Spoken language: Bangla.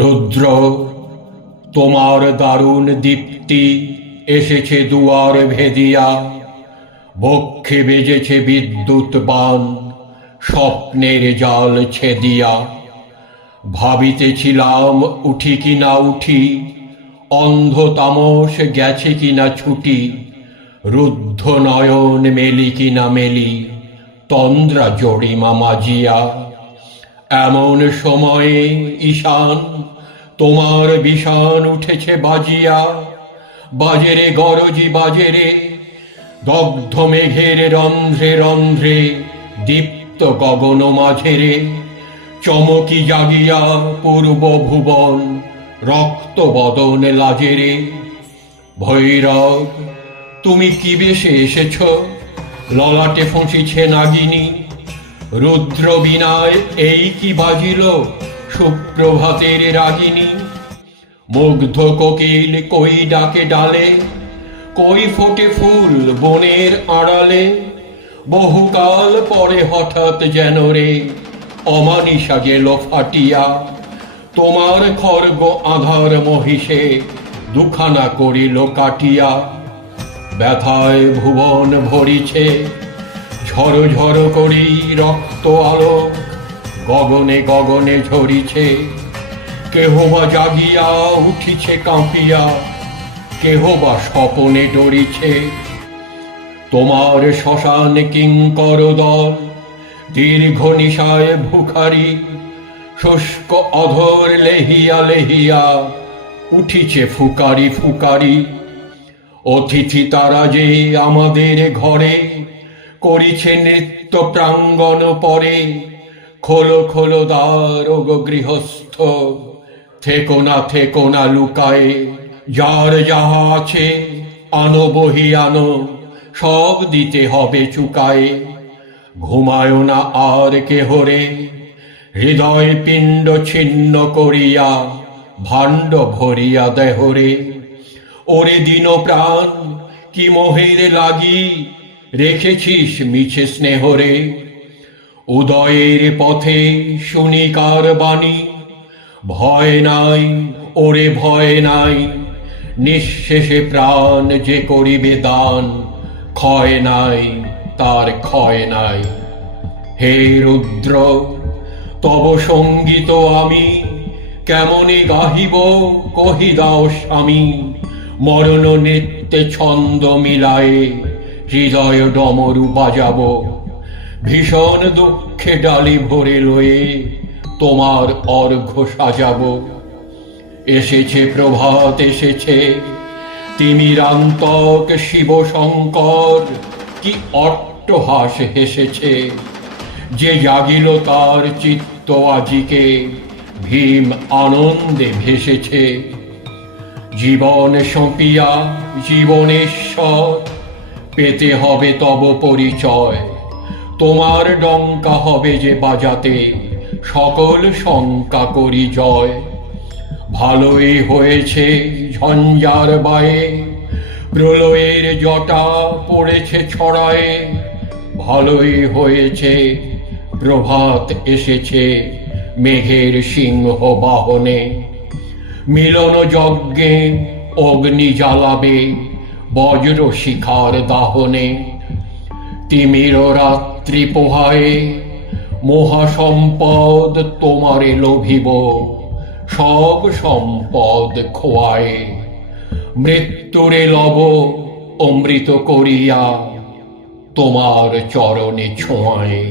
রুদ্র তোমার দারুণ দীপ্তি এসেছে দুয়ার ভেদিয়া বক্ষে বেজেছে বিদ্যুৎ বান স্বপ্নের জাল ছেদিয়া ভাবিতেছিলাম উঠি কি না উঠি অন্ধ তামস গেছে কি না ছুটি রুদ্ধ নয়ন মেলি কি না মেলি তন্দ্রা জড়িমা মাজিয়া এমন সময়ে ঈশান তোমার বিষান উঠেছে বাজিয়া বাজেরে গরজি বাজেরে দগ্ধ মেঘের রন্ধ্রে রন্ধ্রে দীপ্ত গগন মাঝেরে চমকি জাগিয়া পূর্ব ভুবন রক্ত বদন লাজেরে ভৈরব তুমি কি বেশে এসেছ ললাটে ফসিছে নাগিনী রুদ্র বিনায় এই কি বাজিল সুপ্রভাতের রাগিনী মুগ্ধ কোকিল কই ডাকে ডালে কই ফোটে ফুল বনের আড়ালে বহুকাল পরে হঠাৎ যেন রে অমানিসা গেল ফাটিয়া তোমার খর্গ আধার মহিষে দুখানা করিল কাটিয়া ব্যথায় ভুবন ভরিছে ঝর ঝর করি রক্ত আলো গগনে গগনে ঝরিছে কেহ বা জাগিয়া উঠিছে কাঁপিয়া কেহ বা স্বপনে ডরিছে তোমার শ্মশান কিঙ্কর দল দীর্ঘ নিশায় ভুখারি শুষ্ক অধর লেহিয়া লেহিয়া উঠিছে ফুকারি ফুকারি অতিথি তারা যে আমাদের ঘরে করিছে নৃত্য প্রাঙ্গণ পরে খোলো খোলো দ্বার গৃহস্থ থেকো না থেকো না লুকায়ে যার যাহা আছে আনো বহি আনো সব দিতে হবে চুকায়ে ঘুমায় না আর কে হরে হৃদয় পিণ্ড ছিন্ন করিয়া ভাণ্ড ভরিয়া দেহরে ওরে দিন প্রাণ কি মোহের লাগি রেখেছিস মিছে স্নেহরে উদয়ের পথে শুনিকার বাণী ভয় নাই ওরে ভয় নাই নিঃশেষে প্রাণ যে করিবে দান ক্ষয় নাই তার ক্ষয় নাই হে রুদ্র তব সঙ্গীত আমি কেমনি গাহিব কহি দাও স্বামী মরণ নিত্যে ছন্দ মিলায়ে হৃদয় ডমরু বাজাবো ভীষণ দুঃখে ডালি ভরে লয়ে তোমার অর্ঘ সাজাব এসেছে প্রভাত এসেছে রান্তক শিব শঙ্কর কি অট্টহাস হেসেছে যে জাগিল তার চিত্ত আজিকে ভীম আনন্দে ভেসেছে জীবন সঁপিয়া জীবনেশ্বর পেতে হবে তব পরিচয় তোমার ডঙ্কা হবে যে বাজাতে সকল শঙ্কা করি জয় ভালোই হয়েছে ঝঞ্ঝার বায়ে প্রলয়ের জটা পড়েছে ছড়ায়ে ভালোই হয়েছে প্রভাত এসেছে মেঘের সিংহ বাহনে মিলন যজ্ঞে অগ্নি জ্বালাবে বজ্র শিখার দাহনে তিমির রাত্রি পোহায়ে মহাসম্পদ তোমারে লোভিব সব সম্পদ খোয়ায়ে মৃত্যুরে লব অমৃত করিয়া তোমার চরণে ছোঁয়ায়